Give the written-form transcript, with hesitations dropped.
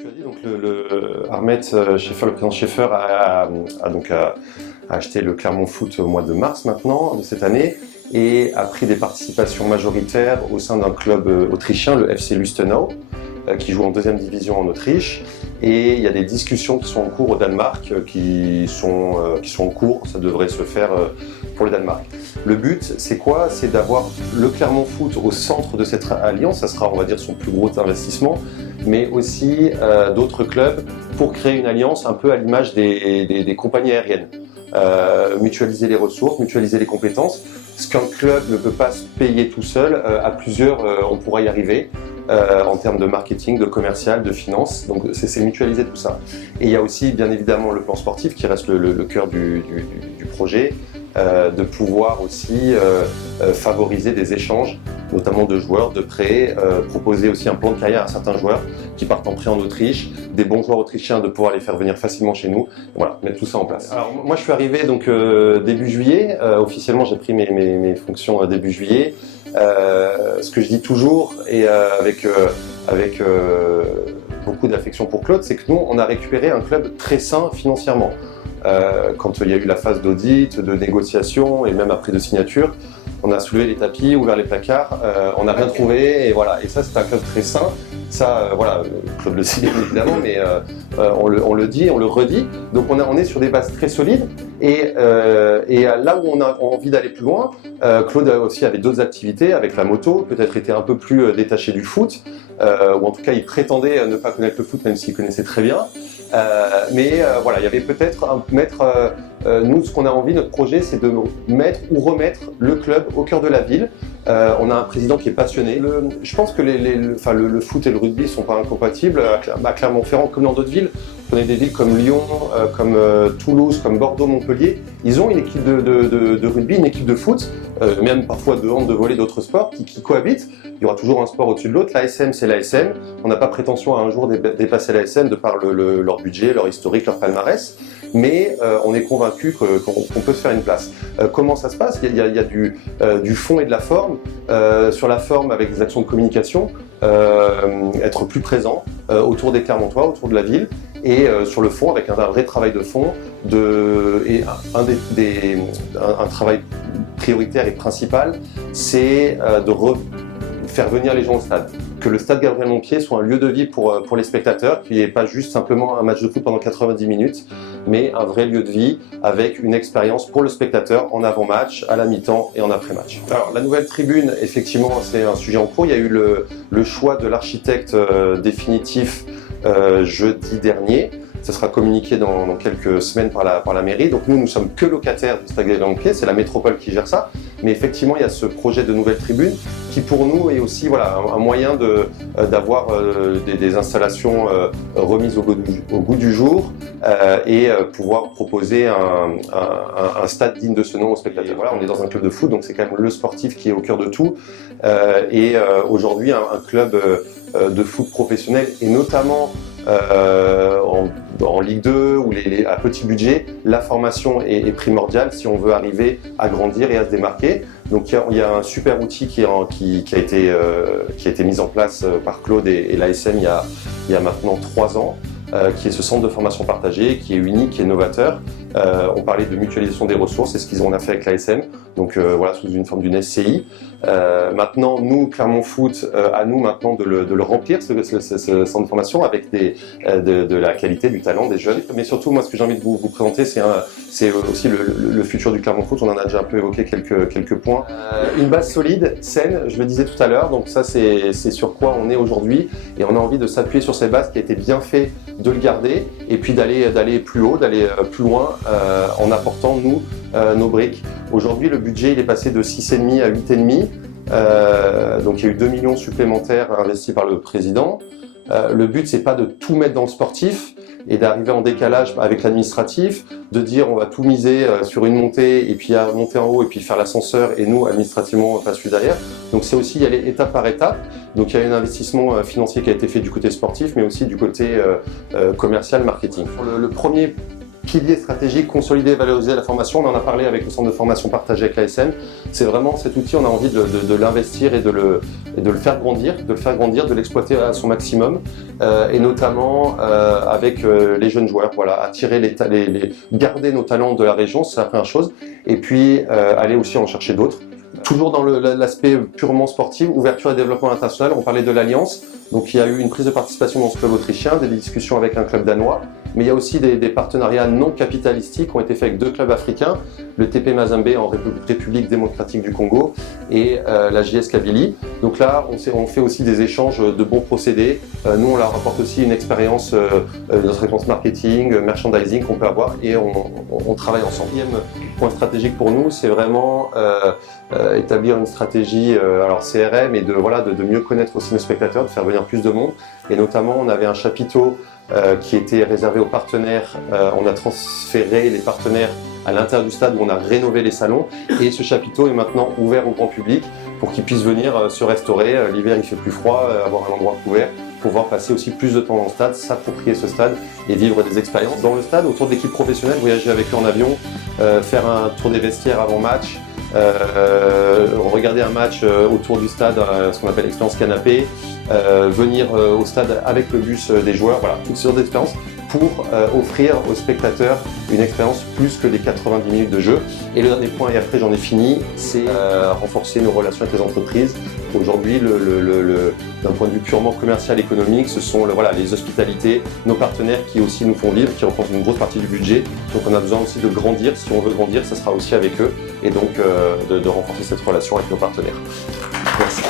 Tu as dit donc Ahmet Schaeffer, le président Schaeffer a acheté le Clermont Foot au mois de mars maintenant de cette année et a pris des participations majoritaires au sein d'un club autrichien, le FC Lustenau, qui joue en deuxième division en Autriche. Et il y a des discussions qui sont en cours au Danemark, qui sont en cours. Ça devrait se faire pour le Danemark. Le but, c'est quoi? C'est d'avoir le Clermont Foot au centre de cette alliance. Ça sera, on va dire, son plus gros investissement, mais aussi d'autres clubs pour créer une alliance un peu à l'image des compagnies aériennes. Mutualiser les ressources, mutualiser les compétences. Ce qu'un club ne peut pas se payer tout seul, à plusieurs, on pourra y arriver. En termes de marketing, de commercial, de finance. Donc c'est mutualiser tout ça. Et il y a aussi bien évidemment le plan sportif qui reste le cœur du projet, de pouvoir aussi favoriser des échanges, notamment de joueurs, de prêts, proposer aussi un plan de carrière à certains joueurs qui partent en prêt en Autriche, des bons joueurs autrichiens, de pouvoir les faire venir facilement chez nous. Voilà, mettre tout ça en place. Alors moi je suis arrivé donc début juillet, officiellement j'ai pris mes fonctions début juillet. Ce que je dis toujours et avec beaucoup d'affection pour Claude, c'est que nous on a récupéré un club très sain financièrement. Quand il y a eu la phase d'audit, de négociation et même après de signature, on a soulevé les tapis, ouvert les placards, on n'a rien trouvé et voilà. Et ça c'est un club très sain. Ça, voilà, Claude le sait bien évidemment, mais on le dit, on le redit. Donc on est sur des bases très solides et là où on a envie d'aller plus loin, Claude aussi avait d'autres activités avec la moto, peut-être était un peu plus détaché du foot, ou en tout cas il prétendait ne pas connaître le foot même s'il connaissait très bien. Mais voilà, il y avait peut-être nous, ce qu'on a envie, notre projet, c'est de mettre ou remettre le club au cœur de la ville. On a un président qui est passionné. Je pense que le foot et le rugby ne sont pas incompatibles. À Clermont-Ferrand, comme dans d'autres villes, on a des villes comme Lyon, comme Toulouse, comme Bordeaux, Montpellier. Ils ont une équipe de rugby, une équipe de foot, même parfois de hand, de volley, d'autres sports qui cohabitent. Il y aura toujours un sport au-dessus de l'autre. L'ASM, c'est l'ASM. On n'a pas prétention à un jour dépasser l'ASM de par leur budget, leur historique, leur palmarès. Mais on est convaincu qu'on peut se faire une place. Comment ça se passe? Il y a du fond et de la forme. Sur la forme, avec des actions de communication, être plus présent autour des Clermontois, autour de la ville. Et sur le fond, avec un vrai travail de fond, et un travail prioritaire et principal, c'est de faire venir les gens au stade. Que le stade Gabriel-Montpied soit un lieu de vie pour les spectateurs, qu'il n'y ait pas juste simplement un match de foot pendant 90 minutes, mais un vrai lieu de vie avec une expérience pour le spectateur en avant-match, à la mi-temps et en après-match. Alors la nouvelle tribune, effectivement, c'est un sujet en cours. Il y a eu le choix de l'architecte définitif jeudi dernier. Ça sera communiqué dans quelques semaines par la mairie. Donc nous sommes que locataires du Stade Gabriel-Montpied, c'est la métropole qui gère ça. Mais effectivement, il y a ce projet de nouvelle tribune qui pour nous est aussi voilà, un moyen d'avoir des installations remises au goût du jour et pouvoir proposer un stade digne de ce nom aux spectateurs. Voilà, on est dans un club de foot, donc c'est quand même le sportif qui est au cœur de tout. Aujourd'hui, un club de foot professionnel et notamment en Ligue 2 ou à petit budget, la formation est primordiale si on veut arriver à grandir et à se démarquer. Donc il y a un super outil qui a été mis en place par Claude et l'ASM il y a maintenant 3 ans, qui est ce centre de formation partagée, qui est unique, qui est novateur. On parlait de mutualisation des ressources, c'est ce qu'on a fait avec l'ASM, donc voilà, sous une forme d'une SCI. Maintenant, nous, Clermont Foot, à nous maintenant de le remplir, ce centre de formation, avec de la qualité, du talent, des jeunes. Mais surtout, moi, ce que j'ai envie de vous présenter, c'est aussi le futur du Clermont Foot. On en a déjà un peu évoqué quelques points. Une base solide, saine, je le disais tout à l'heure, donc ça, c'est sur quoi on est aujourd'hui. Et on a envie de s'appuyer sur ces bases qui a été bien fait, de le garder, et puis d'aller plus haut, d'aller plus loin, en apportant, nous, nos briques. Aujourd'hui, le budget il est passé de 6,5 à 8,5. Donc il y a eu 2 millions supplémentaires investis par le président. Le but, c'est pas de tout mettre dans le sportif et d'arriver en décalage avec l'administratif, de dire on va tout miser sur une montée et puis à monter en haut et puis faire l'ascenseur et nous, administrativement, on passe derrière. Donc c'est aussi y aller étape par étape. Donc il y a un investissement financier qui a été fait du côté sportif, mais aussi du côté commercial, marketing. Pour le premier pilier stratégique, consolider et valoriser la formation. On en a parlé avec le centre de formation partagé avec l'ASN. C'est vraiment cet outil, on a envie de l'investir et de le faire grandir, de l'exploiter à son maximum, et notamment avec les jeunes joueurs. Voilà, attirer garder nos talents de la région, c'est la première chose, et puis aller aussi en chercher d'autres. Toujours dans l'aspect purement sportif, ouverture et développement international, on parlait de l'Alliance. Donc il y a eu une prise de participation dans ce club autrichien, des discussions avec un club danois, mais il y a aussi des partenariats non capitalistiques qui ont été faits avec 2 clubs africains, le TP Mazembe en République démocratique du Congo et la JS Kabylie. Donc là, on fait aussi des échanges de bons procédés. Nous, on leur apporte aussi une expérience, notre réponse marketing, merchandising qu'on peut avoir, et on travaille ensemble. Le deuxième point stratégique pour nous, c'est vraiment établir une stratégie alors CRM et de mieux connaître aussi nos spectateurs, de faire venir plus de monde. Et notamment, on avait un chapiteau qui était réservé aux partenaires. On a transféré les partenaires à l'intérieur du stade où on a rénové les salons, et ce chapiteau est maintenant ouvert au grand public pour qu'ils puissent venir se restaurer. L'hiver il fait plus froid, avoir un endroit couvert, pouvoir passer aussi plus de temps dans le stade, s'approprier ce stade et vivre des expériences dans le stade autour de l'équipe professionnelle, voyager avec eux en avion, faire un tour des vestiaires avant match, regarder un match autour du stade, ce qu'on appelle expérience canapé, venir au stade avec le bus des joueurs, voilà, toutes sortes d'expériences pour offrir aux spectateurs une expérience plus que les 90 minutes de jeu. Et le dernier point, et après j'en ai fini, c'est renforcer nos relations avec les entreprises. Aujourd'hui, d'un point de vue purement commercial économique, ce sont les hospitalités, nos partenaires qui aussi nous font vivre, qui représentent une grosse partie du budget. Donc on a besoin aussi de grandir. Si on veut grandir, ça sera aussi avec eux, et donc de renforcer cette relation avec nos partenaires. Merci.